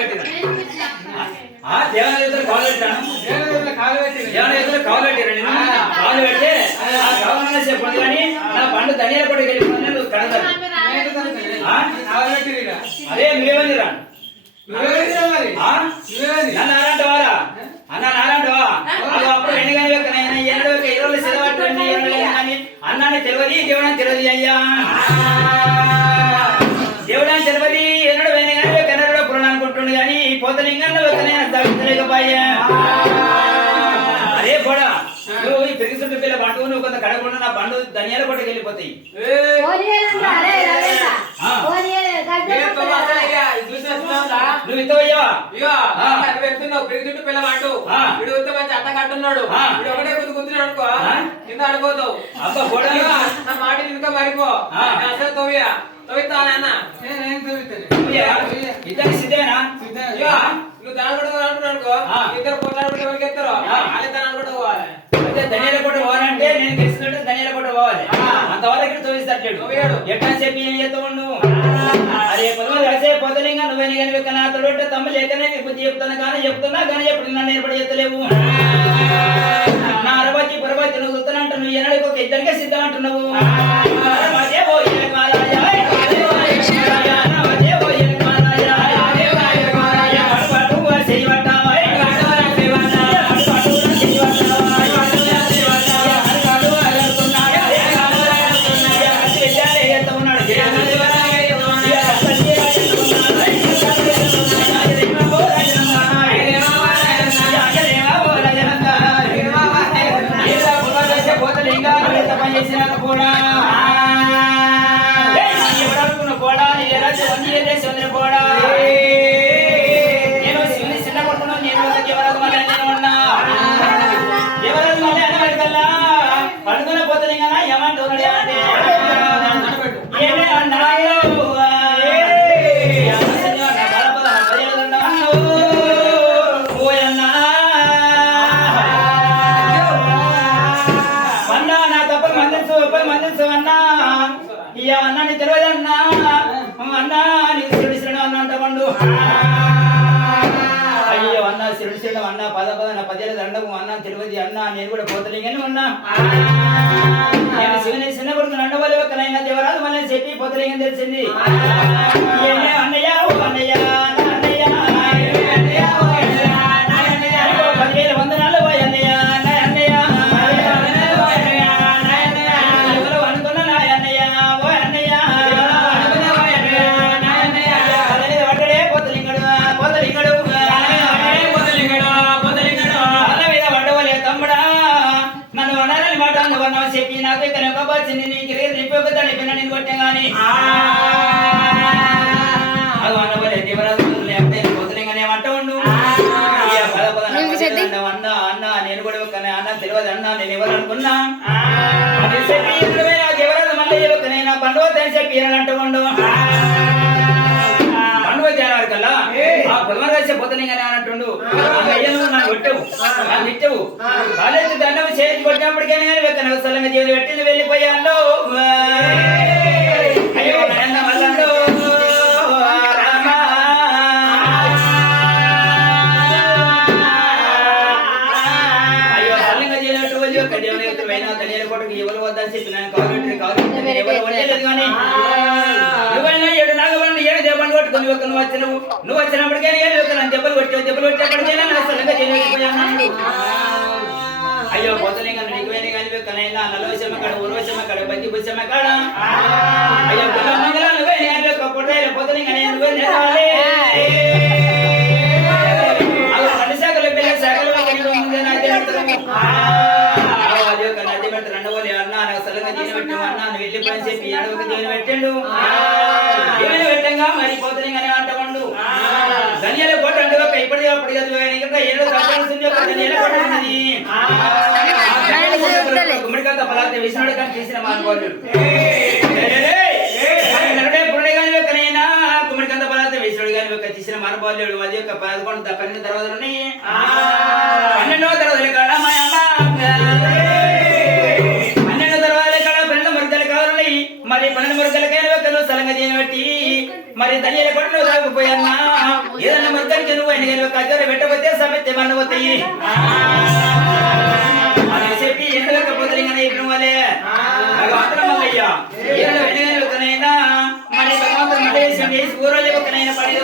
పెట్టిన దేవనగతులు కాలు పెట్టాను దేవనగతులు కాలు పెట్టిన నేను కాలు పెడితే ఆ కావాలన్నా చెప్పండి కానీ నా పండు ధనియాల కూడా వెళ్ళిపోయినా నువ్వు కడతాను అదే నువ్వేమని రా నన్ను అలాంటి వారా అన్న నాలాంటివా అప్పుడు రెండు కానీ ఎన్నడో ఇరవై సెలవాటు కానీ అన్నాన్ని తెలియదు దేవుడని తెలియదు అయ్యా దేవుడని తెలియదు ఎన్నడూ పోయినా కానీ కన్నడలో పురాణం అనుకుంటుండు కానీ పోతలింగంలో తగ్గలేకపోయా అదే కూడా నువ్వు ఈ పెరిగి చుట్టూ పిల్ల బండు నువ్వు కొంత కడగకుండా నా బండు ధనియాల కొట్టకి వెళ్ళిపోతాయి నువ్వు ఇంత పెరిగి పిల్ల బండు వీడు మంచి అట్ట కట్టున్నాడు ఒకటే గుర్తుకుతున్నాడు అనుకో కింద ఆడిపోతావు అబ్బా కూడా నా మాట ఇంకా మరిపో అసలు తోవియా తోవిస్తానన్నా ఇద్దరు సిద్ధమేనా నువ్వు దాని కూడా అనుకున్నానుకో ఇద్దరు పోట్లాడుకుంటే ఎవరికి ఎత్తారో వాళ్ళే దాని కూడా పోవాలి ధనియాల కొట్ట పోవాలంటే నేను గెలిచినట్టు ధనియాల కొట్ట పోవాలి అంతవరకు తోవిస్తాడు ఎట్లా చెప్పి ఏం చేస్తావు అరే పొలం కలిసే పోతలింగా నువ్వేని కానీ నా తోడు తమ్ము లేకనే బుద్ధి చెప్తాను కానీ చెప్తున్నా కానీ ఎప్పుడు నన్ను ఏర్పడి చేస్తలేవు నా అరబతి పొరబతి నువ్వు చూస్తానంట నువ్వు ఎన్నడికి ఒక ఇద్దరికే సిద్ధం అంటున్నావు అన్నాన్ని తెలియదన్నా అన్నా నీకు శిరుడు అన్నంట పండు అయ్యో అన్నా శిరుడు అన్నా పద నా 10 ఏళ్ళ దండము అన్నా తెలియదు అన్నా నేను కూడా పోతలింగని ఉన్నా నేను శివుని చిన్న కొడుకు నండవల్లి ఒక్కనైనా దేవరాజు మళ్ళీ చెప్పి పోతలింగని తెలిసింది అన్నయ్య ఓ అన్నయ్య అన్నయ్య 10,000 వందనాలు పోయి అన్నయ్య చెప్పి నాకు ఇక్కడ ఒకచ్చింది నీకు నింపొకదాన్ని పిన్న నేను కొట్టే గాని అది అనబోలే దేవరాజు లేకపోతే పొద్దునగానే ఏమంట ఉండు అన్నా అన్నా నేను కూడా ఒక అన్న తెలియదు అన్నా నేను ఎవరు అనుకున్నా దేవరాజు మళ్ళీ నా పండుగ చెప్పి అంట ఉండు పండుగ తేరాడు కల్లా ఆ పొలం కలిసి పొద్దునగానే అన్నట్టుండు అయ్యను నాకు కొట్టవు నాకు ఇట్టవు కాలేజీ దండం చేసి కొట్టినప్పటికైనా కానీ వెక్కన స్థలంగా జీవులు పెట్టింది వెళ్ళిపోయాను అయ్యో మళ్ళండు అయ్యో స్థలంగా జీవులు వెళ్ళి ఒక దేవుని అయినా ధనియాల కొట్టుకు ఎవరు వద్దని చెప్పి నేను కాలు ఎవరు వండలేదు కానీ ఎవరైనా 7 నాగబండి 7 దేవబండి కొట్టుకొని ఒక నువ్వు వచ్చినప్పటికైనా దెబ్బలు కొట్టేప్పటికైనా నా స్థలంగా జీవులు వెళ్ళిపోయాను అయ్యో పోతలింగ నీకువేని కానీ కనైనా నలవశమ కాడ ఉరవశమ కాడ బతి బుచ్చమ కాడ అయ్యో మంగళ నువ్వేని కానీ పొట్టైన పోతలింగ నేను నువ్వేని అలా కనిశాఖలు పిల్ల శాఖలు ముందే నాట్యం అదే ఒక నది పెట్టి రండవోలి అన్న నాకు సలంగా దీని పెట్టి అన్న నువ్వు వెళ్ళిపోయి చెప్పి అడవక దీని పెట్టండు దీని పెట్టంగా మరి పోతలింగనే అంటవండు ధనియాల కోట అంటే ఒక ఇప్పటిది అప్పుడు ఇంకా ఏదో తప్పనిస్తుంది ఒక ధనియాల కోట ఉన్నది గుమ్మడికాంత ఫలాన్ని విష్ణుడు కానీ తీసిన మానవుడు గుమ్మడికాంత ఫలాన్ని విష్ణుడు కానీ ఒక తీసిన మానవాళ్ళు అది యొక్క 12 తర్వాత 12వ తర్వాత కాడ మా అమ్మ 12వ తర్వాత కాడ 12 మురికలు కావాలి మరి 12 మురికలకైనా ఒక స్థలంగా చేయబట్టి మరి ధనియాల కొట్టలో తాగిపోయన్నా ఏదన్నా మొత్తానికి నువ్వు ఆయన కానీ కజోర పెట్టబోతే సమెత్తే మన్నబోతాయి అని చెప్పి ఎందుకు పొదలింగనే ఇప్పుడు వాళ్ళే భగవంతుడయ్యా ఏదో వెనగనైనా మరి భగవంతుడు మడేసి ఊరలే ఒకనైనా పడి